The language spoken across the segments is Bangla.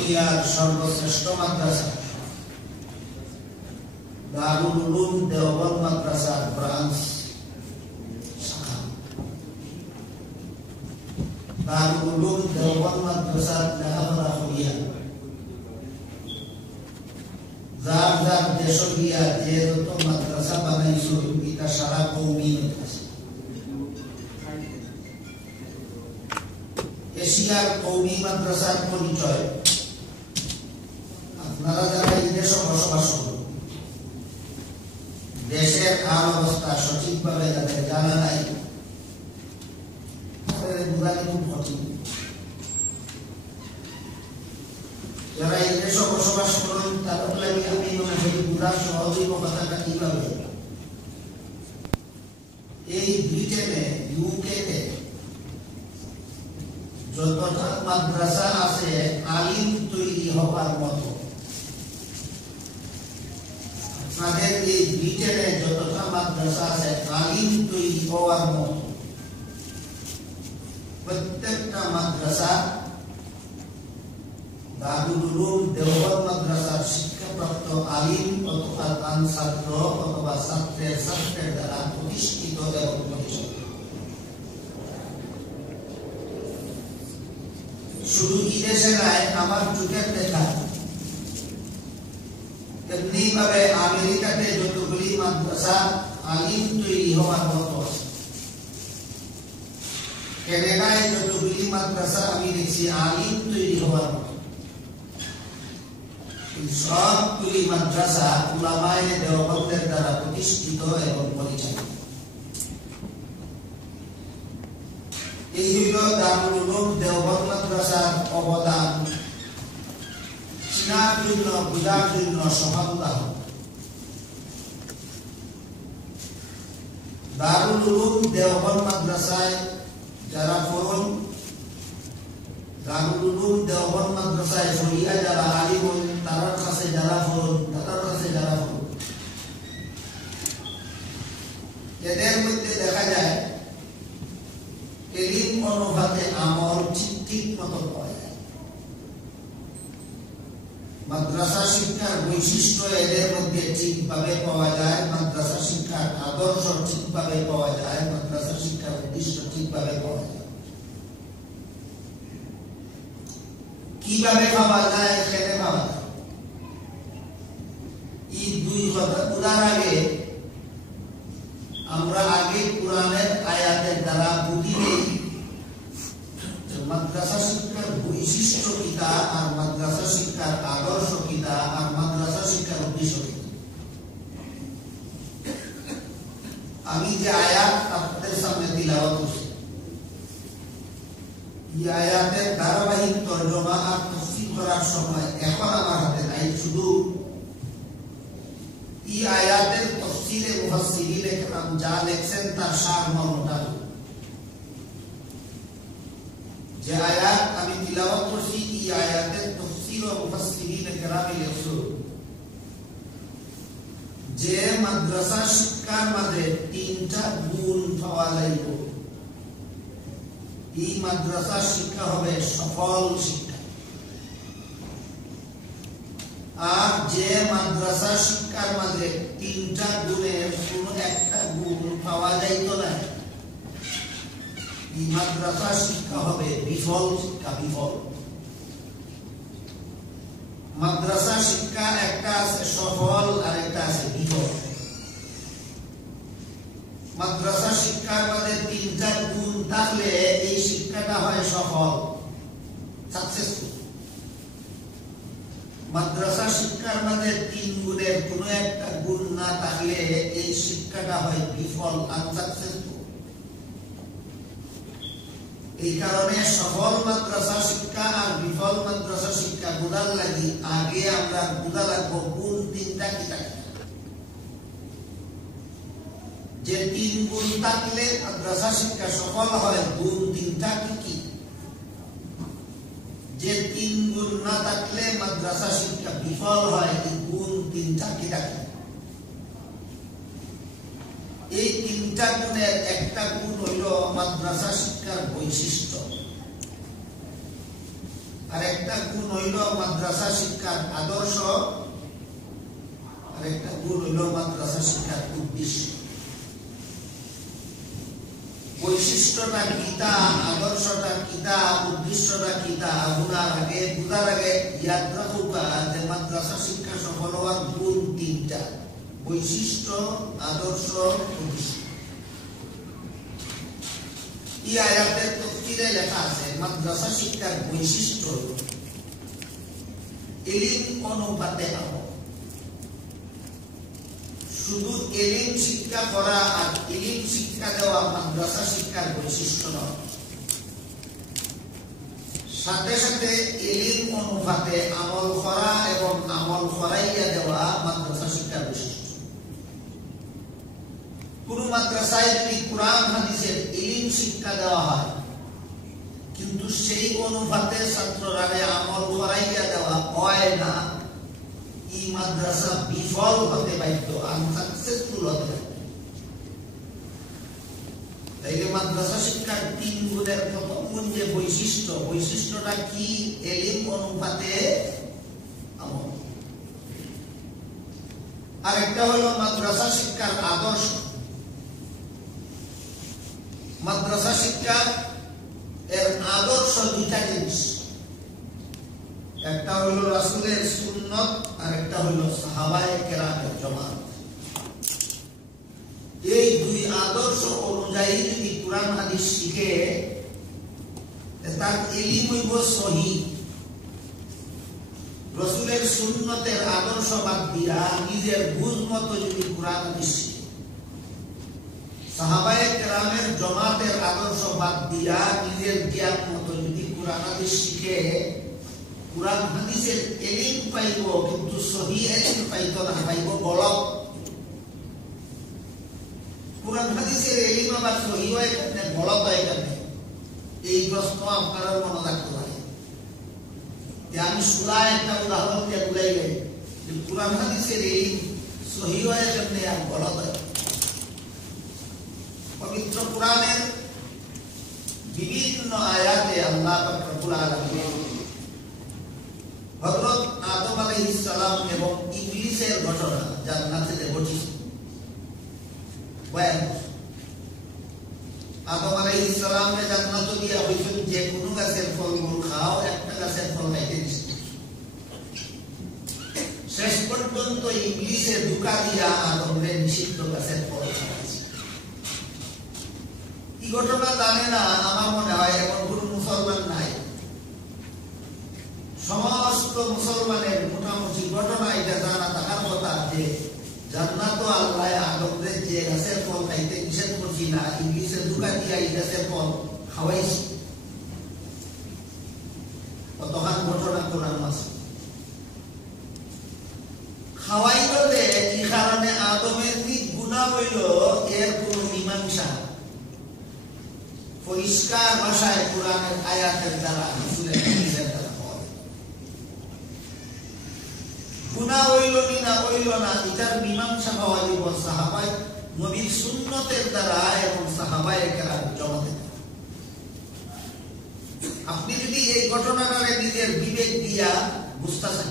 দুনিয়ার সর্বশ্রেষ্ঠ মাদ্রাসা দারুল উলুম দেওবন্দ মাদ্রাসার ব্রাঞ্চ শাখা দারুল উলুম দেওবন্দ মাদ্রাসার লেখাপড়া করিয়া যার যার দেশ গিয়া যে যত মাদ্রাসা বানাইছো এটা সারা কৌমি মাদ্রাসা এশিয়ার কৌমি মাদ্রাসার পরিচয় আপনারা যারা এই দেশে বসবাস করেন দেশের হাল অবস্থা সঠিকভাবে যাদের জানা নাই তাদের বুঝানো খুব কঠিন। যারা এই দেশে বসবাস করেন তাদের লাগে আমি মনে করি বুঝার সহজই কথাটা কিভাবে এই ব্রিটেনে ইউকেতে যতটা মাদ্রাসা আছে আলিম তৈরি হওয়ার মতো আপনাদের এই ব্রিটেনে যতটা মাদ্রাসা আছে আলিম তৈরি হওয়ার মতো প্রত্যেকটা মাদ্রাসা দারুল উলুম দেওবন্দ মাদ্রাসার শিক্ষাপ্রাপ্ত আলিম অথবা দান ছাত্র অথবা ছাত্রের দ্বারা প্রতিষ্ঠিত এবং পরিচালিত। শুধু বিদেশে নাই, আমার চোখের দেখা তেমনি ভাবে আমেরিকাতে যতগুলি মাদ্রাসা আলিম তৈরি হওয়ার মতো আছে, কানাডায় যতগুলি মাদ্রাসা আমি দেখছি আলিম তৈরি হওয়ার মতো, সবগুলি মাদ্রাসা উলামায়ে দেওবন্দের দ্বারা প্রতিষ্ঠিত এবং পরিচালিত। এই হইল দারুল উলুম দেওবন্দ মাদ্রাসার অবদান চিনার জন্য বুঝার জন্য সহায়তা হবে। দারুল উলুম দেওবন্দ মাদ্রাসায় যারা পড়ুন, দারুল উলুম দেওবন্দ মাদ্রাসায় পড়িয়া যারা আলিম হন তার কাছে যারা পড়ুন, এদের মধ্যে দেখা যায় এলিম অনুপাতে আমল ঠিক মতো পাওয়া যায়। মাদ্রাসা শিক্ষার বৈশিষ্ট্য এদের মধ্যে ঠিকভাবে পাওয়া যায়, মাদ্রাসা শিক্ষার আদর্শ ঠিকভাবে পাওয়া যায়, মাদ্রাসা শিক্ষার উদ্দেশ্য ঠিকভাবে পাওয়া যায়। কিভাবে পাওয়া যায়, এখানে পাওয়া যায়, এই দুই কথা বুঝার আগে আমরা আগে কোরআনের আয়াতের দ্বারা বুঝি নেই মাদ্রাসা শিক্ষার বৈশিষ্ট্য কিতা আর মাদ্রাসা শিক্ষার আদর্শ কিতা আর মাদ্রাসা শিক্ষার উদ্দেশ্য কিতা। আমি যে আয়াত আপনাদের সামনে তিলাওয়াত করছি, এই আয়াতের ধারাবাহিক তর্জমা আর তাফসীর করার সময় এখন আমার হাতে নাই, শুধু এই আয়াতের তাফসীরে মুফাসসিরিনে কেরাম যা লেখছেন তার সারমর্মটা, যে আয়াত আমি তিলাওয়াত করছি এই আয়াতের তাফসীর ও মুফাসসিরিনে কেরামে লেখছেন যে মাদ্রাসা শিক্ষার মাঝে তিনটা গুণ পাওয়া যাইব, এই মাদ্রাসা শিক্ষা হবে সফল শিক্ষা। আর যে মাদ্রাসা শিক্ষার মাঝে তিনটা গুণের কোন একটা গুণ পাওয়া যাইত না, এই মাদ্রাসা শিক্ষা হবে বিফল শিক্ষা। বিফল মাদ্রাসা শিক্ষা একটা আছে সফল আর একটা আছে বিফল। মাদ্রাসা শিক্ষার মাঝে তিনটা গুণ থাকলে এই শিক্ষাটা হয় সফল, সাকসেসফুল। মাদ্রাসা শিক্ষার মাঝে তিন গুণের কোন একটা গুণ না থাকলে এই শিক্ষাটা হয় বিফল, আনসাকসেসফুল। এই কারণে সফল মাদ্রাসা শিক্ষা আর বিফল মাদ্রাসা শিক্ষা বোঝার লাগি আগে আমরা বোঝা লাগবো গুণ তিনটা কি থাকে। যে তিন গুণ থাকলে মাদ্রাসা শিক্ষা সফল হয়, গুণ তিনটা কি কি? যে তিন গুণ না থাকলে মাদ্রাসা শিক্ষা বিফল হয়, এই গুণ তিনটা কি থাকে? এই তিনটা গুণের একটা গুণ হইল মাদ্রাসা শিক্ষার বৈশিষ্ট্য, আর একটা গুণ হইল মাদ্রাসা শিক্ষার আদর্শ, আরেকটা গুণ হইল মাদ্রাসা শিক্ষার উদ্দেশ্য। বৈশিষ্ট্যটা কিতা, আদর্শটা কিতা, উদ্দেশ্যটা কিতা বুঝার আগে ইয়াদ রাখুকা যে মাদ্রাসা শিক্ষা সফল হওয়ার গুণ তিনটা: বৈশিষ্ট্য, আদর্শ, উদ্দেশ্য। এই আয়াতের তফসিরে লেখা আছে মাদ্রাসা শিক্ষার বৈশিষ্ট্য ইলম অনুপাতে আমল। শুধু ইলম শিক্ষা করা আর ইলম শিক্ষা দেওয়া মাদ্রাসা শিক্ষার বৈশিষ্ট্য নয়, সাথে সাথে ইলম অনুপাতে আমল করা এবং আমল করাইয়া দেওয়া মাদ্রাসা শিক্ষার বৈশিষ্ট্য। কোন মাদ্রাসায় যদি কোরআন হাদিসের ইলম শিক্ষা দেওয়া হয় কিন্তু সেই অনুপাতে ছাত্ররা আমল করাইয়া দেওয়া হয় না, এই মাদ্রাসা বিফল হতে বাধ্য, আনসাকসেসফুল হতে বাধ্য। তাইলে মাদ্রাসা শিক্ষার তিন গুণের প্রথম গুণ যে বৈশিষ্ট্য, বৈশিষ্ট্যটা কি? ইলম অনুপাতে আমল। আরেকটা হলো মাদ্রাসা শিক্ষার আদর্শ। মাদ্রাসা শিক্ষা এর আদর্শ দুইটা জিনিস, একটা হলো রাসূলের সুন্নাত আর একটা হলো সাহাবায়ে কেরামের জামাত। এই দুই আদর্শ অনুযায়ী যদি কোরআন হাদিস শিখে তার ইলম হইব সহিহ। রাসূলের সুন্নতের আদর্শ বাদ দিয়া নিজের বুঝ মতো যদি কোরআন হাদিস শিখে, সাহাবায়ে কেরামের জামাতের আদর্শ বাদ দিয়া নিজের জ্ঞান মতো যদি কোরআন হাদিস শিখে, কোরআন হাদিসের ইলম পাইব কিন্তু সহিহ ইলম পাইব না, পাইব গলত। কোরআন হাদিসের ইলম আবার সহিহ হয় কেমনে, গলত হয় কেমনে? এই প্রশ্ন আপনারা মনে রাখতে পারে। যে আমি সুরা একটা উদাহরণ দিয়ে বুঝাইলে যে কোরআন হাদিসের ইলম সহিহ হয় কেমনে আর গলত হয়। পবিত্র কোরআনের বিভিন্ন আয়াতে আল্লাহ পাক রব্বুল আলামিন হযরত আদম আলাইহিস সালাম এবং ইবলিসের ঘটনা জান্নাতে ঘটেছে বয়ান। আদম আলাইহিস সালামকে জান্নাত দিয়া হইছিল যে কোন গাছের ফলমূল খাও, একটা গাছের ফল খাইতে নিষেধ। শেষ পর্যন্ত ইবলিসে ধোঁকা দিয়া আদমকে নিষিদ্ধ গাছের ফল খাওয়াইছে। এই ঘটনা জানে না আমার মনে হয় এমন কোন মুসলমান নাই। সমস্ত মুসলমানের মোটামুটি ঘটনা এটা জানা থাকার কথা যে জান্নাত আল্লাহ আদমকে যে গাছের ফল খাইতে নিষেধ করছি না, ইবলিসে ধোঁকা দিয়া এই গাছের ফল খাওয়াইছে। কতখান ঘটনা কোরআন আছে। খাওয়াইল যে এই কারণে আদমের কি গুনাহ হইল এর কোন মীমাংসা পরিষ্কার ভাষায় কোরআনের আয়াতের দ্বারা রাসূলের হাদিসের দ্বারা হয়। গুনাহ হইল না হইল না এটার মীমাংসা পাওয়া যাব সাহাবায়ে নবীর সুন্নতের দ্বারা এবং সাহাবায়ে কেরামের জামাতের দ্বারা। আপনি যদি এই ঘটনাটারে নিজের বিবেক দিয়া বুঝতে চান,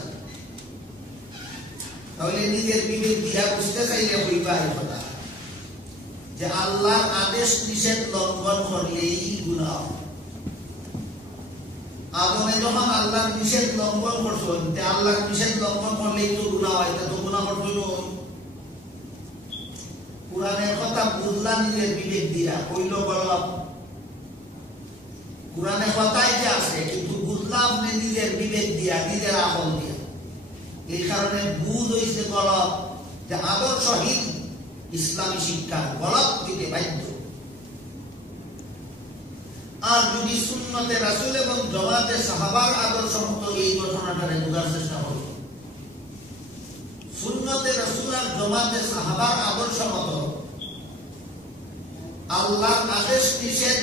তাহলে নিজের বিবেক দিয়া বুঝতে চাইলে হইবা এই কথা যে আল্লাহর আদেশ নিষেধ লঙ্ঘন করলেই গুনাহ। আদমে যখন আল্লাহর নিষেধ লঙ্ঘন করছেন, তে আল্লাহর নিষেধ লঙ্ঘন করলেই তো গুনাহ হয়, এটা তো গুনাহ করতে নয়। কোরআনের কথা বুঝলা নিজের বিবেক দিয়া, কইল গলত। কোরআনের কথাই যে আছে কিন্তু বুঝলাম আপনি নিজের বিবেক দিয়া, নিজের আমল দিয়া। এই কারণে বুঝ হইছে গলত, যে আদর্শহীন ইসলামী শিক্ষা গলত দিতে বাধ্য। আর যদি সুন্নতে রাসূল এবং জামাতে সাহাবার আদর্শ মতো এই ঘটনাটারে বোঝার চেষ্টা করি, সুন্নতে রাসূল আর জামাতে সাহাবার আদর্শ মতো আল্লাহর আদেশ নিষেধ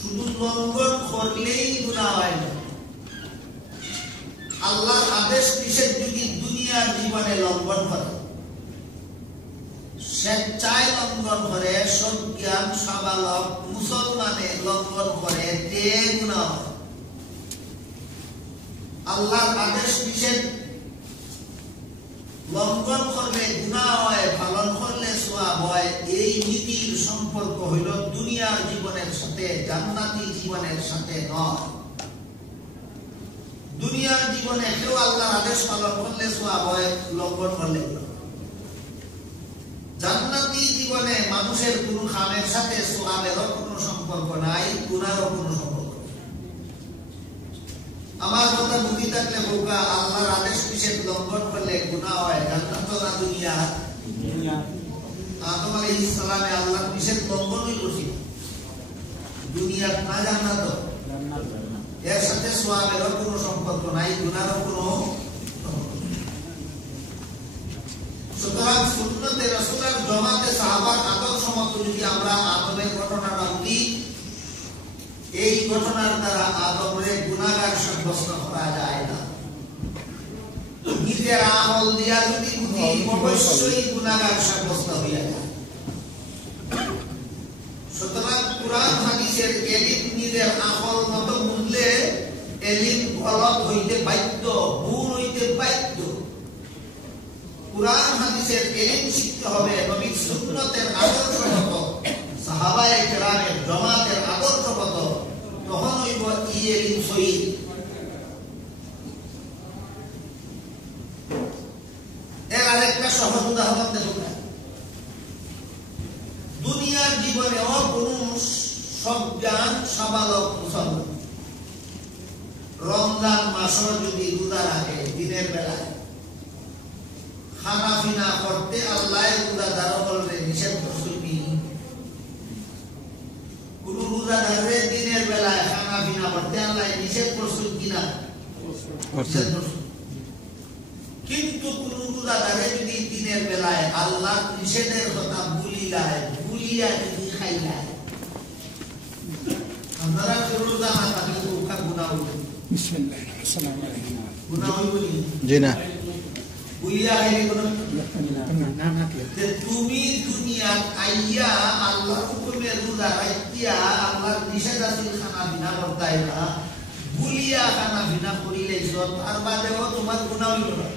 শুধু লঙ্ঘন করলেই গুনাহ হয় না। আল্লাহর আদেশ নিষেধ যদি দুনিয়ার জীবনে লঙ্ঘন করে, স্বেচ্ছায় লঙ্ঘন করে, সজ্ঞান সাবালক মুসলমানে লঙ্ঘন করে, তে গুনাহ হয়। আল্লাহর আদেশ নিষেধ লঙ্ঘন করলে গুনাহ হয়, পালন করলে সওয়াব হয়, এই নীতির সম্পর্ক হইল দুনিয়ার জীবনের সাথে, জান্নাতি জীবনের সাথে নয়। দুনিয়ার জীবনে কেউ আল্লাহর আদেশ পালন করলে সওয়াব হয়, লঙ্ঘন করলে গুনাহ। জান্নাতি জীবনে মানুষের কোনো কামের সাথে সওয়াবেরও কোনো সম্পর্ক নাই, গুনাহরও কোনো সম্পর্ক। আমার কথা বুঝি থাকলে বোকা, আল্লাহর আদেশ নিষেধ লঙ্ঘন করলে গুনাহ হয়, জান্নাত না দুনিয়া? আদম আলাইহিস সালামে আল্লাহর নিষেধ লঙ্ঘনই করছিল, দুনিয়া না জান্নাত। এর সাথে সওয়াবেরও কোনো সম্পর্ক নাই, গুনাহরও কোনো। সুতরাং সুন্নতে রাসূলের জামাতে সাহাবার আদর্শ মত যদি আমরা আদমের ঘটনাটা বলি, এই ঘটনার দ্বারা আদমের গুনাহগার সাব্যস্ত করা যায় না। নিজের আমল দিয়া যদি বুঝি, অবশ্যই গুনাহগার সাব্যস্ত হইয়া যায়। সুতরাং কুরআন হাদিসের এলিম নিজের আমল মতো বুঝলে এলিম গলত হইতে বাধ্য, ভুল হইতে বাধ্য। কুরআন হাদিসের এলিম শিখতে হবে নবীর সুন্নতের আদর্শ মতো, সাহাবায়ে কেরামের জামাতের আদর্শ মতো, তখন হইব এই এলিম সহিহ। এর আরেকটা সহজ উদাহরণ দেখুন। দুনিয়ার জীবনেও কোন সজ্ঞান সাবালক মুসলমান রমজান মাসও যদি রোজা রাখে, দিনের বেলায় খানা পিনা করতে আল্লাহ রোজাদারকে নিষেধ করছেন। কোন রোজাদারে দিনের বেলায় খানা পিনা করতে আল্লাহ নিষেধ করছেন কিনা? কিন্তু কোন রোজাদারে যদি দিনের বেলায় আল্লাহর নিষেধের কথা ভুলিয়া যদি খাইলায়, আপনারা রোজা না থাকলে ওখান গুনাহ হইবে। গুনাহ হইবে জি না? ভুলিয়া খাইলে কোনো না। তুমি দুনিয়াত আইয়া আল্লাহর হুকুমে রোজা রাখিয়া আল্লাহর নিষেধ আছে খানা পিনা করতাই না, ভুলিয়া খানা পিনা করিলেছ, তার বাদেও তোমার গুনাহ হইল না।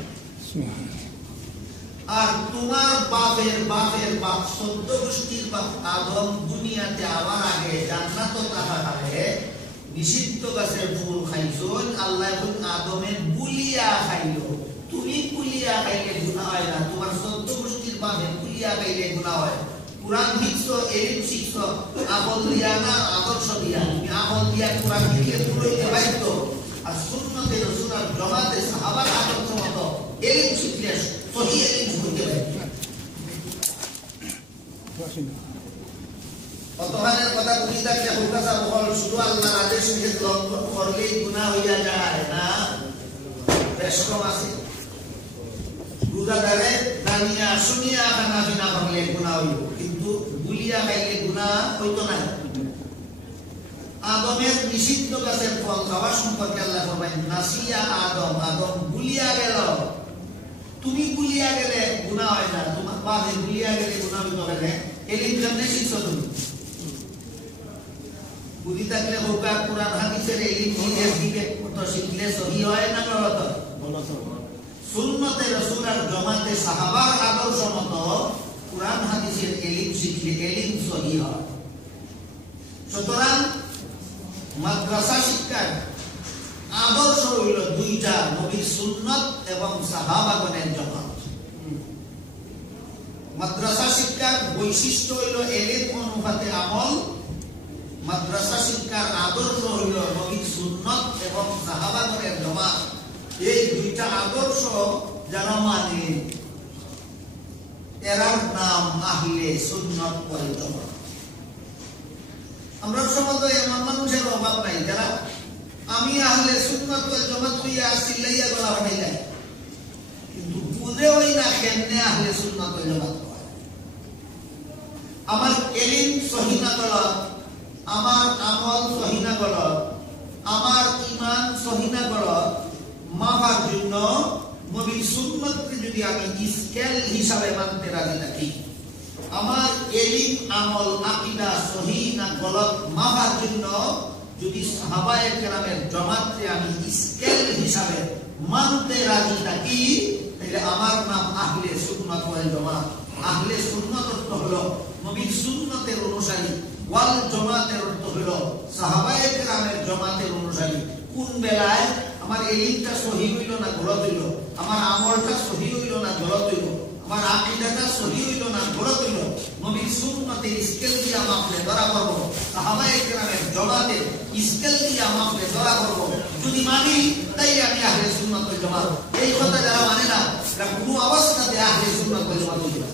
আর তোমার বাপের বাপ 14 গোষ্ঠীর বাপ আদম দুনিয়াতে আবার আগে জান্নাত থাকার আগে নিষিদ্ধ গাছের ফুল খাইছন, আল্লাহ এখন আদমের বুলিয়া খাইলো। তুমি বুলিয়া খাইলে গুনাহ হয় না, তোমার 14 গোষ্ঠীর বাপে বুলিয়া খাইলে গুনাহ হয়। কুরআন শিখছো, এলিম শিখছো, আমল দিয়া না আদর্শ দিয়া। তুমি আমল দিয়া কুরআন শিখলে পুরোইতে বাধ্য, আর সুন্নতে রাসূলের জামাতে সাহাবার আদর্শ মতো এলিম শিখলে সহিহ এলিম হইতে বাধ্য। অতহানের কথা বুঝি থাকলে হুকাসা বহল শুধু আল্লাহর আদেশ নিষেধ লঙ্ঘন করলেই গুনাহ হইয়া যায় না, বেশ কম আছে। রোজাদারে দানিয়া শুনিয়া খানা পিনা করলে গুনাহ হইব, কিন্তু বুলিয়া খাইলে গুনাহ হইতো না। আদমের নিষিদ্ধ গাছের ফল খাওয়া সম্পর্কে আল্লাহ ফরমায়, নাসিয়া আদম বুলিয়া গেল। তুমি বুলিয়া গেলে গুনাহ হয় না, তোমার বাপে বুলিয়া গেলে গুনাহ হইতো না। এলিম কেমনে শিখছো তুমি? বুঝি থাকলে হোকা কুরআন হাদিসের এলিম নিজের দিকে কত শিখলে সহিহ হয় না গলত? সুন্নতে রাসূলের জামাতে সাহাবার আদর্শ মতো কুরআন হাদিসের এলিম শিখলে এলিম সহিহ হয়। সুতরাং মাদ্রাসা শিক্ষার আদর্শ হইল দুইটা, নবীর সুন্নত এবং সাহাবাগণের জামাত। মাদ্রাসা শিক্ষার বৈশিষ্ট্য হইল এলিম অনুপাতে আমল, মাদ্রাসা শিক্ষার আদর্শ হইল নবীর সুন্নত এবং সাহাবাগণের জামাত। এই দুইটা আদর্শ যারা মানে এরার নাম আহলে সুন্নাত ওয়াল জামাত। আমরা সমাজে এমন মানুষের অভাব নাই যারা আমি আহলে সুন্নাত ওয়াল জামাত হইয়া চিল্লাইয়া গলা ফাটাই যায়, কিন্তু বুঝে ওই না কেমনে আহলে সুন্নাত ওয়াল জামাত হয়। আমার এলিম সহিহ না গলত, আমার আমল সহিহ না গলত, আমার ঈমান সহিহ না গলত, মাপার জন্য নবীর সুন্নতকে যদি আমি স্কেল হিসাবে মানতে রাজি থাকি, আমার এলিম আমল আকীদা সহিহ না গলত মাপার জন্য যদি সাহাবায়ে কেরামের জামাতকে আমি স্কেল হিসাবে মানতে রাজি থাকি তাহলে আমার নাম আহলে সুন্নাত ওয়াল জামাত। আহলে সুন্নাত অর্থ হলো নবীর সুন্নতের অনুসারী, ওয়াল জামাতের অর্থ হলো সাহাবায়ে কেরামের জামাতের অনুসারী। কোন বেলায় আমার ইলমটা সহিহ হইল না গলত হইল, আমার আমলটা সহিহ হইল না গলত হইল, আমার আকীদাটা সহিহ হইল না গলত হইল, নবীর সুন্নতের স্কেল দিয়ে আমাকে ধরা করব, সাহাবায়ে কেরামের জামাতের স্কেল দিয়ে আমাকে ধরা করব। যদি মানি তাইলে আমি আহলে সুন্নাত ওয়াল জামাত। এই কথা যারা মানে না তারা কোনো অবস্থাতে আহলে সুন্নাত ওয়াল জামাত হইবে না।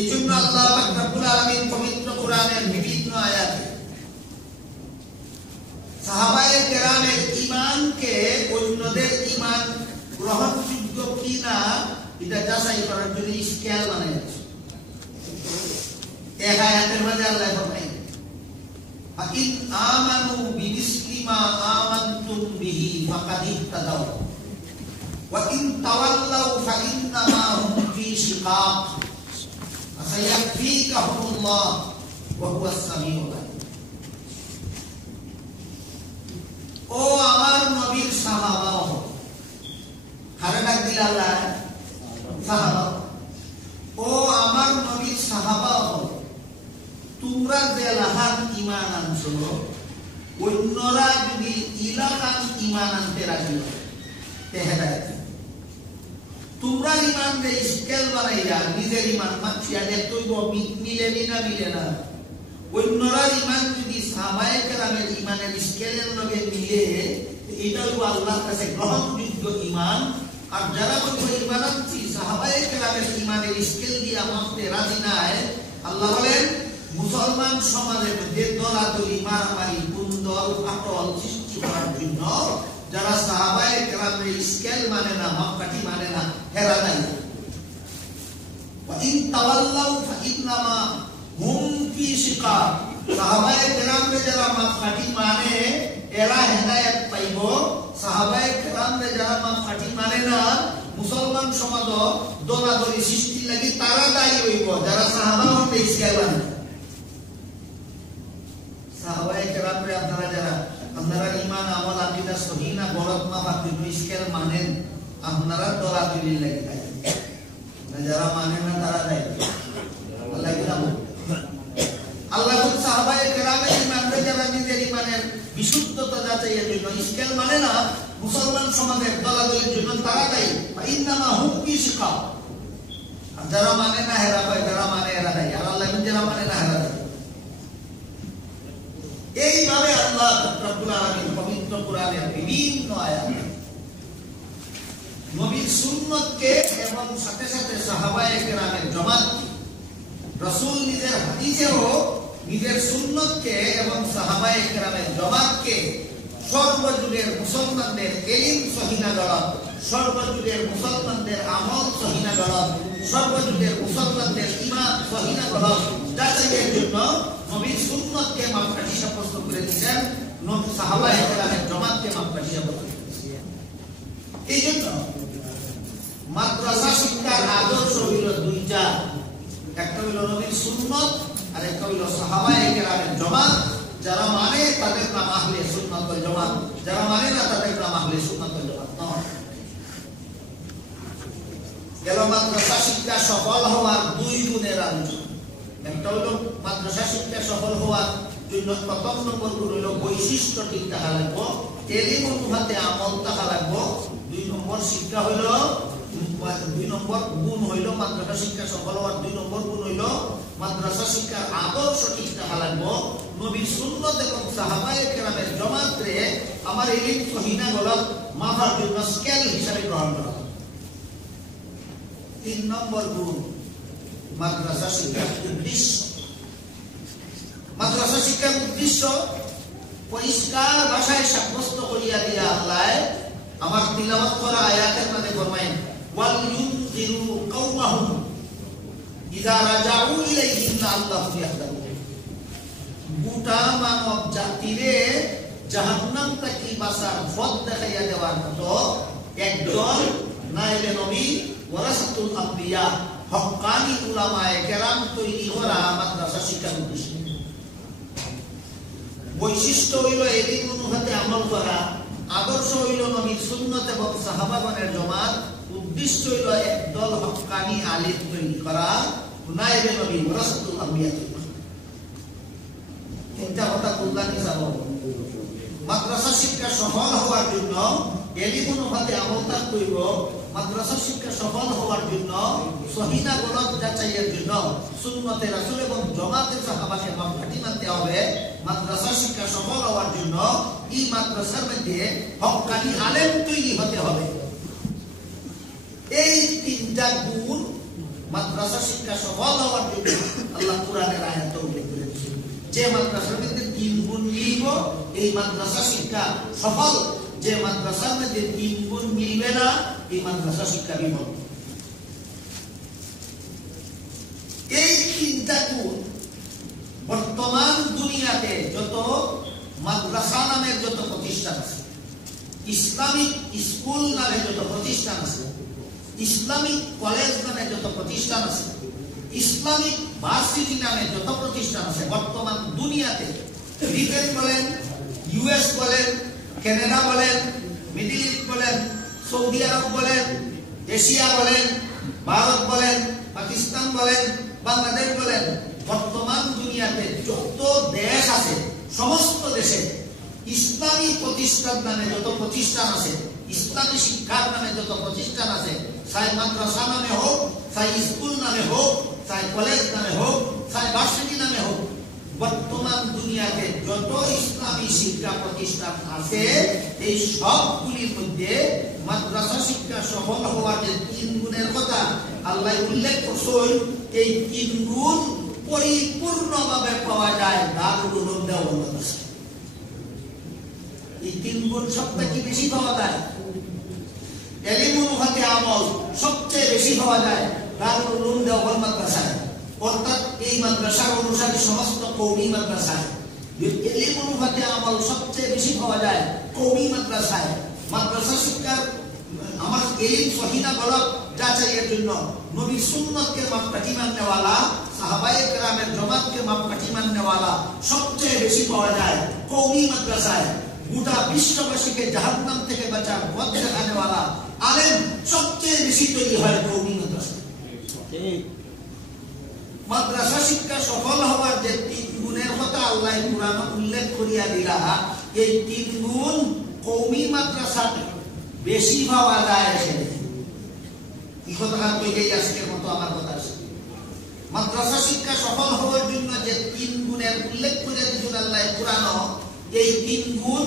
এজন্য আল্লাহ পাক রব্বুল আলামিন পবিত্র কোরআনের বিভিন্ন আয়াতে সাহাবায়ে কেরামের ঈমানকে অন্যদের ঈমান গ্রহণযোগ্য কিনা এটা যাচাই করার জন্য স্কেল বানিয়েছে। এক আয়াতের মধ্যে আল্লাহ ফরমায় ফাইন আমানু বিমিসলি মা আমানতুম বিহি ফাকাদ ইহতাদাউ ওয়া ইন তাওয়াল্লাউ ফাইন্নামা হুম ফি শিকাক সায়াকফিকাহুমুল্লাহ ওয়া হুয়াস সামিউল আলিম। ও আমার নবীর সাহাবাও, কারে ডাক দিল আল্লাহ? সাহাবা। ও আমার নবীর সাহাবাও, তোমরা যে লাহান ঈমান আনছো অন্যরা যদি ইলাহান ঈমান আনতে রাজি হয় তে হেদায়েত। তোমরা ঈমান রে স্কেল বানাইয়া নিজের ঈমান মাপিয়া দেখতইব মিলে না মিলে না। অন্যরা ঈমান যদি সাহাবায়ে কেরামের ঈমানের স্কেলের লগে মিলে এটা হলো আল্লাহর কাছে গ্রহণযোগ্য ঈমান। আর যারা বলবে ঈমান আনছি সাহাবায়ে কেরামের ঈমানের স্কেল দিয়ে মাপতে রাজি নাই, আল্লাহ বলেন মুসলমান সমাজের মধ্যে দলাদলি মারামারি কুন্দল ফাটল সৃষ্টি করার জন্য যারা সাহাবায়ে কেরামের স্কেল মানে না, মাপকাঠি মানে না, হেরা নাই। ওয়া ইন তাওয়াল্লাউ ফাইন্নামা হুম ফি শিকাক। সাহাবায়ে কেরামে যারা মাপকাঠি মানে এরা হেদায়েত পাইব, সাহাবায়ে কেরামে যারা মাপকাঠি মানে না মুসলমান সমাজ দলাদলি সৃষ্টি লাগি তারা দায়ী হইব যারা সাহাবা হতে স্কেল মানে। সাহাবায়ে কেরামে আপনারা ঈমান আমল আকীদা সহিহ না গলত মাপার জন্য স্কেল মানেন, আপনারা দলাদলি লাগি তাই যারা মানে না তারা দায়ী। আল্লাহ কি নাম? আল্লাহ সাহাবায়ে কেরামের ঈমানকে যারা নিজের ঈমানের বিশুদ্ধতা যাচাইয়ের জন্য স্কেল মানে না মুসলমান সমাজের দলাদলির জন্য তারা দায়ী। ইন্নামা হুম ফি শিকাক। আর যারা মানে না হেরা পায়, যারা মানে এরা দায়ী। আর আল্লাহ যারা মানে না হেরা দায়ী। এইভাবে আল্লাহ রাব্বুল আলামিন পবিত্র কোরআনের বিভিন্ন আয়াত নবীর সুন্নতকে এবং সাথে সাথে সাহাবায়ে কেরামের জামাতকে, রাসূল নিজের হাদিসেও নিজের সুন্নতকে এবং সাহাবায়ে কেরামের জামাতকে সর্বযুগের মুসলমানদের ইলম সহিনা গলত, সর্বযুগের মুসলমানদের আমল সহিনা গলত, সর্বযুগের মুসলমানদের ঈমান সহিনা গলত যাচাইয়ের জন্য নবীর সুন্নতকে মাপকাঠি সাব্যস্ত করে দিয়েছেন, নবী সাহাবায়ে কেরামের জামাতকে মাপকাঠি সাব্যস্ত করেছেন। এই জন্য মাদ্রাসা শিক্ষার আদর্শ হইল দুইটা, একটা হইল নবীর সুন্নত আর একটা হইল সাহাবায়ে কেরামের জামাত। যারা মানে তাদের নাম আহলে সুন্নাত ওয়াল জামাত, যারা মানে না তাদের নাম আহলে সুন্নাত ওয়াল জামাত নয়। গেল মাদ্রাসা শিক্ষা সফল হওয়ার দুই গুণের আলোচনা। একটা হলো মাদ্রাসা শিক্ষা সফল হওয়ার জন্য প্রথম নম্বর গুণ হইল বৈশিষ্ট্য ঠিক থাকা লাগবো, এলিম অনুপাতে আমল থাকা লাগবো। দুই নম্বর শিক্ষা হইল, দুই নম্বর গুণ হইল মাদ্রাসা শিক্ষা সফল হওয়ার দুই নম্বর গুণ হইল মাদ্রাসা শিক্ষার আদর্শ ঠিক থাকা লাগবো। নবীর সুন্নত এবং সাহাবায়ে কেরামের জামাতরে আমার ইলম সহিনা গলত মাপার জন্য স্কেল হিসাবে গ্রহণ করা। তিন নম্বর গুণ মাদ্রাসা শিক্ষার উদ্দেশ্য। মাদ্রাসা শিক্ষার উদ্দেশ্য পরিষ্কার ভাষায় সাব্যস্ত করিয়া দিয়া আল্লাহ আমার তিলাওয়াত করা আয়াতের মধ্যে ফরমায়েন ওয়াল ইউনজিরু কওমাহুম ইযা রাজাউ ইলাইহিম লাআল্লাহুম ইয়াহতাদুন। গোটা মানব জাতিরে জাহান্নাম থেকে বাঁচার পথ দেখাইয়া দেওয়ার মতো একজন নাইলে নবী ওয়ারাসাতুল আম্বিয়া হক্কানি উলামায়ে কেরাম তৈরি করা মাদ্রাসা শিক্ষার উদ্দেশ্য। বৈশিষ্ট্য হইল এলিম অনুসারে আমল করা, আদর্শ হইল নবীর সুন্নাত এবং সাহাবাগণের জমাত, উদ্দেশ্য হইল একদল হক্কানি আলিম তৈরি করা, নায়েবে নবী ওয়ারাসাতুল আম্বিয়া তৈরি করা। তিনটা কথা বললাম যাব। মাদ্রাসা শিক্ষা সফল হওয়ার জন্য এলিম অনুসারে আমল থাকতে হইব। মাদ্রাসা শিক্ষা সফল হওয়ার জন্য সহিহ গলত যাচাইয়ের জন্য সুন্নতে রাসূল এবং জামাতে সাহাবাকে মাপকাঠি মানতে হবে। মাদ্রাসা শিক্ষা সফল হওয়ার জন্য এই মাদ্রাসার মধ্যে হক্কানি আলেম তৈরি হতে হবে। এই তিনটা গুণ মাদ্রাসা শিক্ষা সফল হওয়ার জন্য আল্লাহ কোরআনের আয়াতে উল্লেখ করেছেন। যে মাদ্রাসার মধ্যে তিন গুণ মিলব এই মাদ্রাসা শিক্ষা সফল। যে মাদ্রাসার মধ্যে তিন গুণ মিলবে না এই মাদ্রাসা শিক্ষা বিফল। এই তিনটা গুণ বর্তমান দুনিয়াতে যত মাদ্রাসা নামের যত প্রতিষ্ঠান আছে, ইসলামিক স্কুল নামে যত প্রতিষ্ঠান আছে, ইসলামিক কলেজ নামে যত প্রতিষ্ঠান আছে, ইসলামিক ভার্সিটি নামে যত প্রতিষ্ঠান আছে বর্তমান দুনিয়াতে, ব্রিটেন বলেন, ইউএস বলেন, কানাডা বলেন, মিডল ইস্ট বলেন, সৌদি আরব বলেন, এশিয়া বলেন, ভারত বলেন, পাকিস্তান বলেন, বাংলাদেশ বলেন, বর্তমান দুনিয়াতে যত দেশ আছে সমস্ত দেশে ইসলামী প্রতিষ্ঠান নামে যত প্রতিষ্ঠান আছে, ইসলামী শিক্ষার নামে যত প্রতিষ্ঠান আছে, চাই মাদ্রাসা নামে হোক, চাই স্কুল নামে হোক, চাই কলেজ নামে হোক, চাই ভার্সিটি নামে হোক, বর্তমান দুনিয়াতে যত ইসলামী শিক্ষা প্রতিষ্ঠান আছে এই সবগুলির মধ্যে মাদ্রাসা শিক্ষা সফল হওয়ার যে তিন গুণের কথা আল্লাহ উল্লেখ করছেন, এই তিন গুণ পরিপূর্ণভাবে পাওয়া যায় দারুল উলুম দেওবন্দ মাদ্রাসায়। এই তিন গুণ সবথেকে বেশি পাওয়া যায় এলিম অনুসারে আমল সবচেয়ে বেশি পাওয়া যায় দারুল উলুম দেওবন্দ মাদ্রাসায়। অর্থাৎ এই মাদ্রাসার অনুসারী সমস্ত কওমি মাদ্রাসায় এলিম অনুসারে আমল সবচেয়ে বেশি পাওয়া যায় কওমি মাদ্রাসায়। মাদ্রাসা শিক্ষার আমার এলিম সহিহ গলত যাচাইয়ের জন্য নবীর সুন্নতকে মাপকাঠি মাননেওয়ালা, সাহাবায়ে কেরামের জামাতকে মাপকাঠি মাননেওয়ালা সবচেয়ে বেশি পাওয়া যায় কওমি মাদ্রাসায়। গোটা বিশ্ববাসীকে জাহান্নাম থেকে বাঁচার পথ দেখানেওয়ালা আলেম সবচেয়ে বেশি তৈরি হয় কওমি মাদ্রাসায়। মাদ্রাসা শিক্ষা সফল হওয়ার যে তিন গুণের কথা আল্লাহ কুরআনে উল্লেখ করিয়া দিলা, এই তিন গুণ কওমি মাদ্রাসাতে বেশি পাওয়া যায়। এই কথাটা কইলেই আজকের মতো আমার কথা আছে। মাদ্রাসা শিক্ষা সফল হওয়ার জন্য যে তিন গুণের উল্লেখ করে দিয়েছেন আল্লাহ কুরআনে, এই তিন গুণ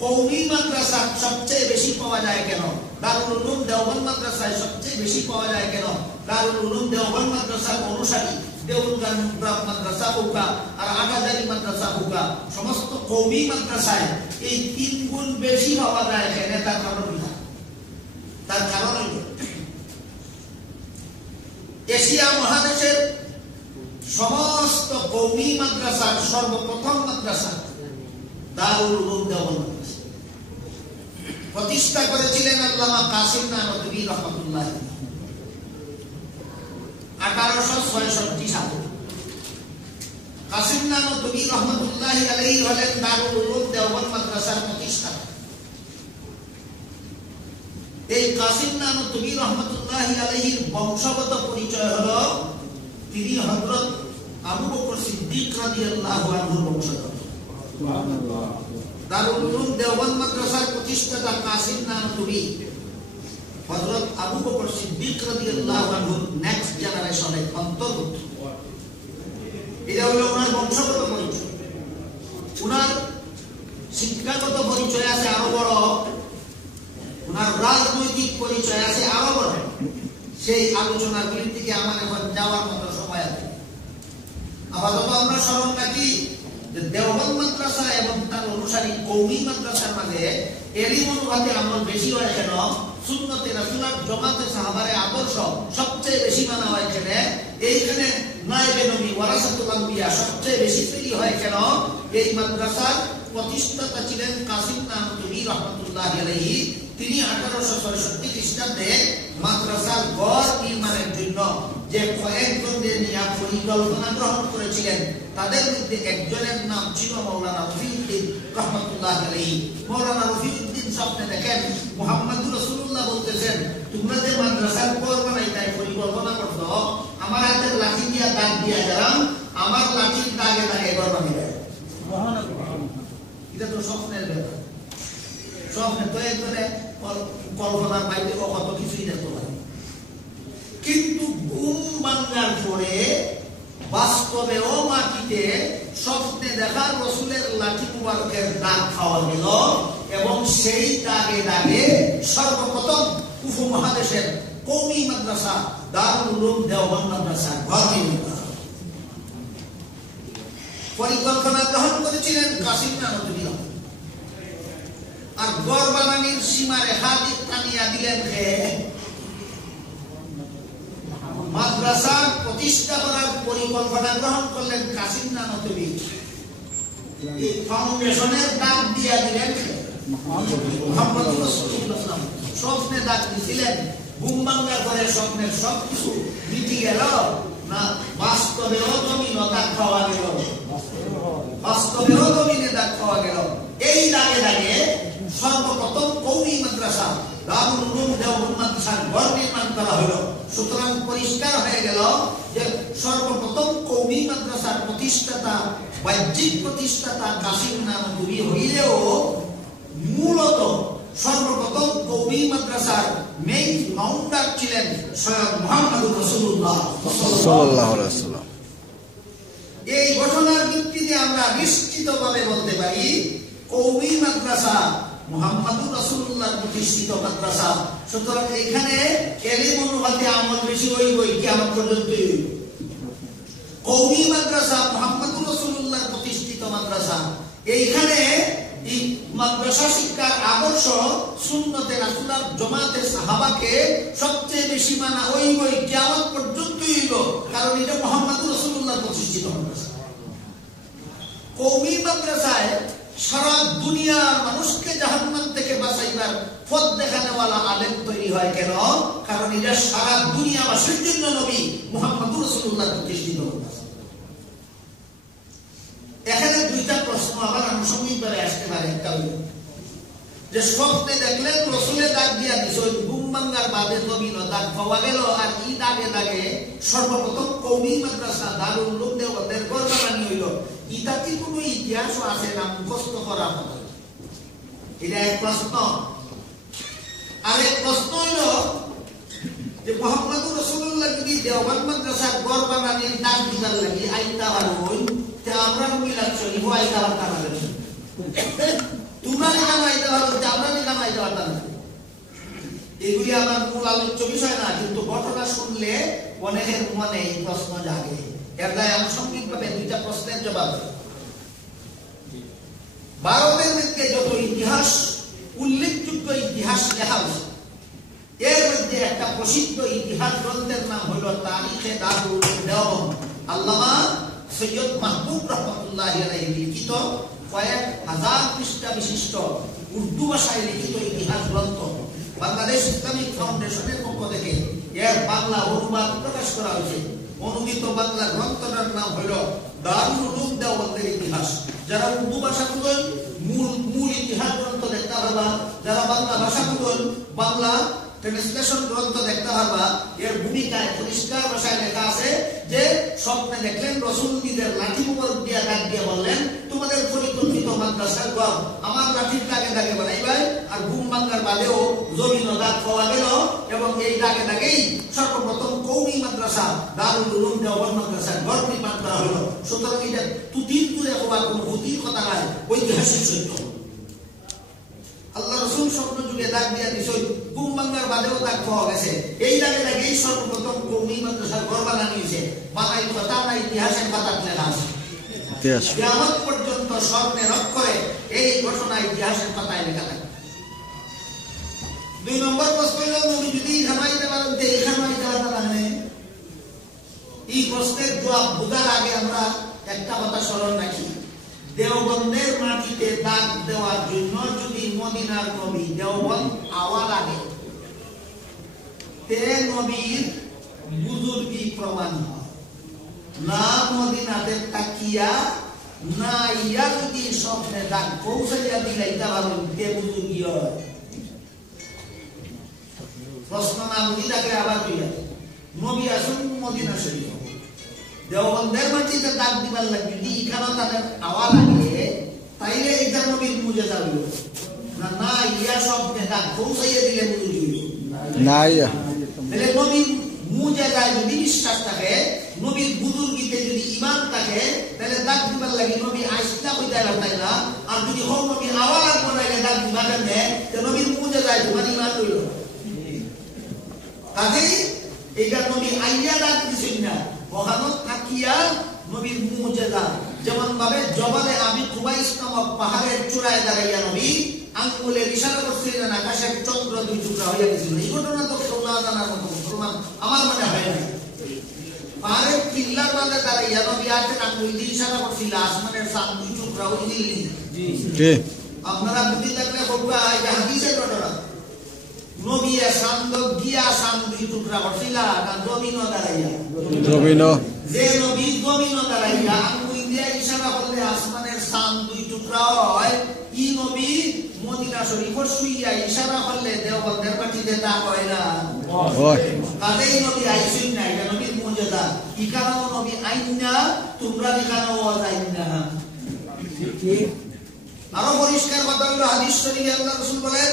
কওমি মাদ্রাসা সবচেয়ে বেশি পাওয়া যায় কেন? দারুল উলুম দেওবন্দ মাদ্রাসায় সবচেয়ে বেশি পাওয়া যায় কেন? দারুল উলুম দেওবন্দ মাদ্রাসার অনুসারী দেওবন্দ মাদ্রাসা হোকা আর আটাজারি মাদ্রাসা হোকা সমস্ত কওমি মাদ্রাসায় এই তিন গুণ বেশি পাওয়া যায় কেন? তার কারণ কি? তার কারণ হইল এশিয়া মহাদেশের সমস্ত কওমি মাদ্রাসার সর্বপ্রথম মাদ্রাসা দারুল উলুম দেওবন্দ মাদ্রাসা প্রতিষ্ঠা করেছিলেন আল্লামা কাসিম নানতুবি রহমাতুল্লাহ 1866 সালে। কাসিম নানতুবি রহমাতুল্লাহ আলাইহি হলেন দারুল উলুম দেওবন্দ মাদ্রাসার প্রতিষ্ঠাতা। এই কাসিম নানতুবি রহমাতুল্লাহ আলাইহির বংশগত পরিচয় হলো তিনি হযরত আবু বকর সিদ্দিক রাদিয়াল্লাহু আনহুর বংশধর। সুবহানাল্লাহ। দারুল উলুম দেওবন্দ মাদ্রাসার প্রতিষ্ঠাতা কাসিম নানতুবি হযরত আবু বকর সিদ্দিক রাদিয়াল্লাহু আনহুর নেক্সট জেনারেশনের অন্তর্ভুক্ত। এটা হলো ওনার বংশগত পরিচয়। ওনার শিক্ষাগত পরিচয় আছে আরো বড়, ওনার রাজনৈতিক পরিচয় আছে আরো বড়। সেই আলোচনাগুলির দিকে আমার এখন যাওয়ার মতো সময় আছে। আপাতত আমরা স্মরণ রাখি যে দেওবন্দ মাদ্রাসা এবং তার অনুসারী কওমি মাদ্রাসার মাঝে এলিম অনুসারে আমল বেশি হয় কেন? সুন্নতে রাসূল জামাতে সাহাবারে আদর্শ সবচেয়ে বেশি মানা হয় কেন? এইখানে নায়েবে নবী ওয়ারাসাতুল আম্বিয়া সবচেয়ে বেশি তৈরি হয় কেন? এই মাদ্রাসার প্রতিষ্ঠাতা ছিলেন কাসিম নানতুবি রহমাতুল্লাহি আলাইহি। তিনি 1866 খ্রিস্টাব্দে মাদ্রাসার গড় নির্মাণের জন্য যে কয়েকজনকে নিয়ে পরিকল্পনা গ্রহণ করেছিলেন তাদের মধ্যে একজনের নাম ছিল মাওলানা রফিউদ্দিন রহমাতুল্লাহ আলাইহি। মাওলানা রফিউদ্দিন স্বপ্নে দেখেন মুহাম্মদুর রাসূলুল্লাহ বলতেছেন, তোমরা যে মাদ্রাসার ঘর বানাইতে পরিকল্পনা করছো, আমার হাতের লাঠি দিয়া দাগ দিয়া গেলাম, আমার লাঠির দাগে দাগে ঘর বানাইবে। এটা তো স্বপ্নের ব্যাপার। স্বপ্নে তো একজনে কল্পনার বাইরে কত কিছুই দেখতে পারে, কিন্তু ঘুম ভাঙার পরে বাস্তবেও মাটিতে স্বপ্নে দেখার রসুলের লাঠি মুবারকের দাগ খাওয়া গেল এবং সেই দাগে দাগে সর্বপ্রথম উপমহাদেশের কওমি মাদ্রাসা দারুল উলুম দেওবন্দ মাদ্রাসা ঘর নির্মাণ পরিকল্পনা গ্রহণ করেছিলেন কাসিম নানতুবি। আর ঘর বানানির সীমা রেখা দিক টানিয়া দিলেন মাদ্রাসা প্রতিষ্ঠা করার পরিকল্পনা গ্রহণ করলেন কাসিম নানতুবি। এই ফাউন্ডেশনের দাগ দিয়া দিলেন মুহাম্মদুর রাসূলুল্লাহ। স্বপ্নে দাগ দিছিলেন, ঘুম ভাঙার পরে স্বপ্নের সবকিছু মিটি গেল না, বাস্তবেও জমিনে দাগ খাওয়া গেল, বাস্তবেও জমিনে দাগ খাওয়া গেল। এই দাগে দাগে সর্বপ্রথম কওমি মাদ্রাসা দারুল উলুম দেওবন্দ মাদ্রাসার ঘর নির্মাণ করা হলো। সুতরাং পরিষ্কার হয়ে গেল যে সর্বপ্রথম কওমি মাদ্রাসার প্রতিষ্ঠাতা, বাহ্যিক প্রতিষ্ঠাতা কাসিম নানতুবি হইলেও মূলত সর্বপ্রথম কওমি মাদ্রাসার মেইন ফাউন্ডার ছিলেন স্বয়ং মুহাম্মদুর রাসূলুল্লাহ সাল্লাল্লাহু আলাইহি ওয়াসাল্লাম। এই ঘটনার ভিত্তিতে আমরা নিশ্চিতভাবে বলতে পারি কওমি মাদ্রাসা মুহাম্মদুর রাসূলুল্লাহ প্রতিষ্ঠিত মাদ্রাসা। সুতরাং এখানে এলিম অনুপাতে আমল বেশি হইবই কিয়ামত পর্যন্ত। কওমি মাদ্রাসা মুহাম্মদুর রাসূলুল্লাহ প্রতিষ্ঠিত মাদ্রাসা। এইখানে এই মাদ্রাসা শিক্ষার আদর্শ সুন্নতে রাসূলুল্লাহ জামাতে সাহাবাকে সবচেয়ে বেশি মানা হইবই কিয়ামত পর্যন্ত হইব, কারণ এটা মুহাম্মদুর রাসূলুল্লাহ প্রতিষ্ঠিত মাদ্রাসা। কওমি মাদ্রাসায় সারা দুনিয়ার মানুষকে জাহান্নাম থেকে বাঁচাইবার পথ দেখানেওয়ালা আলেম তৈরি হয়। কেন? কারণ এটা সারা দুনিয়াবাসীর জন্য নবী মুহাম্মদুর রাসূলুল্লাহ প্রতিষ্ঠিত মাদ্রাসা। এখানে দুইটা প্রশ্ন আবার আনুষঙ্গিকভাবে আসতে পারে। একটা হলো যে স্বপ্নে দেখলেন রসুলে দাগ দিয়া দিছে, ঘুম ভাঙার বাদে জমিনে দাগ পাওয়া গেল, আর এই দাগে দাগে সর্বপ্রথম কওমি মাদ্রাসা দারুল উলুম দেওবন্দের ঘর বানানি হইল। ইটা কি কোনো ইতিহাসও আছে না মুখস্থ করার মতো? এটা এক প্রশ্ন। আরেক প্রশ্ন হইল যে মুহাম্মদুর রাসূলুল্লাহ যদি দেওবন্দ মাদ্রাসার ঘর বানানির দাগ দিবার লাগি আইতা হই, তে আমরা মিলাদ শরীফ আইতা পারতাম না। তোমরা কেন আইতা পারো, আমরা কেন আইতা পারতাম না? এগুলি আমার মূল আলোচ্য বিষয় না, কিন্তু ঘটনা শুনলে অনেকের মনে এই প্রশ্ন জাগে। এর দায় আনুষঙ্গিকভাবে দুইটা প্রশ্নের জবাব। ভারতের মধ্যে যত ইতিহাস উল্লেখযোগ্য ইতিহাস লেখা হয়েছে, এর মধ্যে একটা প্রসিদ্ধ ইতিহাস গ্রন্থের নাম হল তারিখে দারুল উলুম দেওবন্দ, আল্লামা সৈয়দ মাহবুব রহমাতুল্লাহ আলাইহি লিখিত কয়েক হাজার পৃষ্ঠা বিশিষ্ট উর্দু ভাষায় লিখিত ইতিহাস গ্রন্থ। বাংলাদেশ ইসলামিক ফাউন্ডেশনের পক্ষ থেকে এর বাংলা অনুবাদ প্রকাশ করা হয়েছে। অনুদিত বাংলা গ্রন্থটার নাম হইল দারুল উলুম দেওবন্দের ইতিহাস। যারা উর্দু ভাষা বুঝেন মূল ইতিহাস গ্রন্থ দেখতে পারবা, যারা বাংলা ভাষা বুঝেন বাংলা ট্রান্সলেশন গ্রন্থ দেখতে পারবা। এর ভূমিকায় পরিষ্কার ভাষায় লেখা আছে যে স্বপ্নে দেখলেন রসুল নিজের লাঠি মুবারক দিয়া দাগ দিয়ে বললেন, তোমাদের পরিকল্পিত মাদ্রাসার ঘর আমার লাঠির দাগে দাগে বানাইবাই। আর ঘুম ভাঙার বাদেও জমিনে দাগ পাওয়া গেল এবং এই দাগে দাগেই সর্বপ্রথম কওমি মাদ্রাসা দারুল উলুম দেওবন্দ মাদ্রাসার ঘর নির্মাণ করা হলো। সুতরাং এটা তুতির তুলে হওয়ার কোনো হুতির কথা নয়, ঐতিহাসিক সত্য। আল্লাহ রাসূল স্বপ্ন যুগে দাগ দিয়া দিছে, ঘুম ভাঙার বাদেও দাগ পাওয়া গেছে। এই দাগে দাগেই সর্বপ্রথম কওমি মাদ্রাসার ঘর বানানো হয়েছে। বানাই কথা না, ইতিহাসের পাতায় লেখা আছে। কিয়ামত পর্যন্ত স্বপ্নের অক্ষরে এই ঘটনা ইতিহাসের পাতায় লেখা থাকে। দুই নম্বর প্রশ্ন হল, নবী যদি জানাইতে পারেন যে এখানে জানাতে পারেন। এই প্রশ্নের জবাব বোঝার আগে আমরা একটা কথা স্মরণ রাখি, দেওবন্দের মাটিতে দাগ দেওয়ার জন্য যদি মদিনার নবী দেওবন্দ আওয়া লাগে, তে নবীর বুজুর্গি প্রমাণ হয় না মদিনাতে তাকিয়া না ইয়া যদি স্বপ্নে ডাক পৌঁছাইয়া দিলাইতে পারেন কে বুজুর্গি হয় প্রশ্ন না বুঝি তাকে আবার কইয়া নবী আসুন মদিনা শরীফ দেওবন্দের মাটিতে ডাক দিবার লাগবে যদি এখানে তাদের আওয়াজ লাগে তাইলে এটা নবীর মুজিজা হইল না না ইয়া স্বপ্নে ডাক পৌঁছাইয়া দিলে বুজুর্গি না ইয়া তাহলে নবীর মুজিজায় যদি বিশ্বাস থাকে নবীর বুজুর্গিতে যদি ঈমান থাকে তাহলে ডাক দিবার লাগি নবী আইসা কইতা লাগতাই না আর যদি হোক নবী আওয়াজ বানাইলে ডাক দিবা কেন তে নবীর মুজিজায় তোমার ঈমান হইল কাজেই এইটা নবী আইয়া ডাক দিছেন না ওখানে থাকিয়া নবীর মুজিজা যেমন ভাবে জবালে আমি কুবাইস নামক পাহাড়ের চূড়ায় দাঁড়াইয়া নবী আঙ্গুলের ইশারা করছিলেন আকাশের চন্দ্র দুই টুকরা হইয়া গেছিল এই ঘটনা তো না জানার মতো প্রমাণ আমার মনে হয় না পাহাড়ের টিল্লার মাঝে দাঁড়াইয়া নবী আছেন আঙ্গুল দিয়ে ইশারা করছিল আসমানের চাঁদ দুই টুকরা হইছিল জি আপনারা বুঝি থাকলে বলবা এটা হাদিসের ঘটনা নবী শান্ত গিয়া শান্ত দুই টুকরা করছিল না জমিনও দাঁড়াইয়া জমিনও যে নবী জমিনও দাঁড়াইয়া আঙ্গুল দিয়ে ইশারা করলে আসমানের চাঁদ দুই টুকরা হয় ই নবী মদিনা শরীফের শুইয়া ইশারা করলে দেওবন্দের মাটিতে তা হয় না হয় কাজেই নবী আইসিন না এটা নবীর মুজিজা ইকারাও নবী আইনা তোমরা ইকারাও আইনা আরো পরিষ্কার কথা হলো হাদিস শরীফে আল্লাহ রাসূল বলেন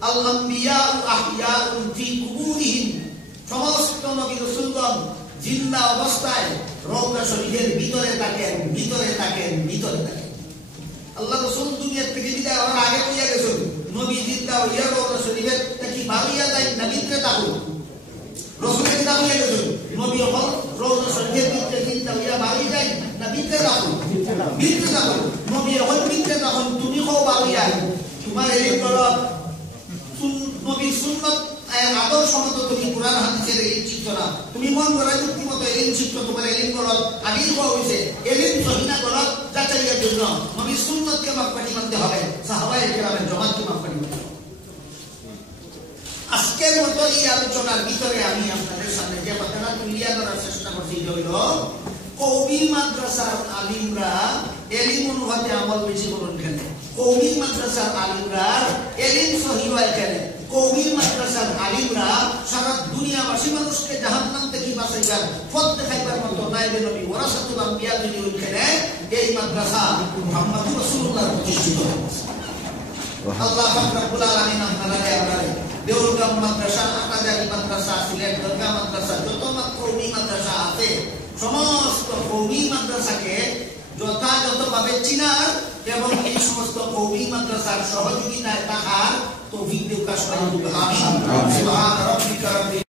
আল আম্বিয়া আহইয়াউন ফি কুবুরিহিম সমস্ত নবী রাসূলগণ জিন্দা অবস্থায় রওজা শরীফের ভিতরে থাকেন আল্লাহ রাসূল দুনিয়া থেকে বিদায় হওয়ার আগে কইয়া গেছেন নবী জিন্দা হইয়া রওজা শরীফের কি বাড়িয়া যায় না ভিতরে থাকুন রাসূলের দাবি গেছেন নবী হল রওজা শরীফের ভিতরে জিন্দা হইয়া বাড়ি যায় না ভিতরে থাকুন নবী হল ভিতরে থাকুন তুমি কও বাড়িয়া তোমার এই প্রলাপ নবীর সুন্নাত আদর্শ মতো তুমি কুরআন হাদিসের এই চিত্রনা তুমি মন করা যুক্তি মতো এলিম চিত্র তোমার এলিম করো আগেই হওয়া হয়েছে এলিম সহিনা করো যাচাইয়ের জন্য নবীর সুন্নাতকে মাপকাঠি মানতে হবে সাহাবায়ে কেরামের জমাতকে মাপকাঠি মানতে হবে আজকের মতো এই আলোচনার ভিতরে আমি আপনাদের সামনে যে কথাটা তুলিয়া ধরার চেষ্টা করছি যে হইল কওমি মাদ্রাসার আলিমরা এলিম অনুপাতে আমল বেশি করুন কেন কওমি মাদ্রাসার আলিমরা এলিম সহিহ হয় কেন কওমি মাদ্রাসার আলিমরা সারা দুনিয়াবাসী মানুষকে জাহান্নাম থেকে বাঁচাইবার পথ দেখাইবার মতো নায়েবে নবী ওয়ারাসাতুল আম্বিয়া যিনি হইলেন এই মাদ্রাসা মুহাম্মদুর রাসূলুল্লাহ প্রতিষ্ঠিত আল্লাহ রাব্বুল আলামিন আপনাদের দেওরগাঁও মাদ্রাসা আকাজারি মাদ্রাসা সিলেট দরগা মাদ্রাসা যত কওমি মাদ্রাসা আছে সমস্ত কওমি মাদ্রাসাকে যথাযথভাবে চিনার এবং এই সমস্ত কওমি মাদ্রাসার সহযোগিতায় থাকার তৌফিক দেওয়া সবাই আমিন সুবহান রাব্বিকা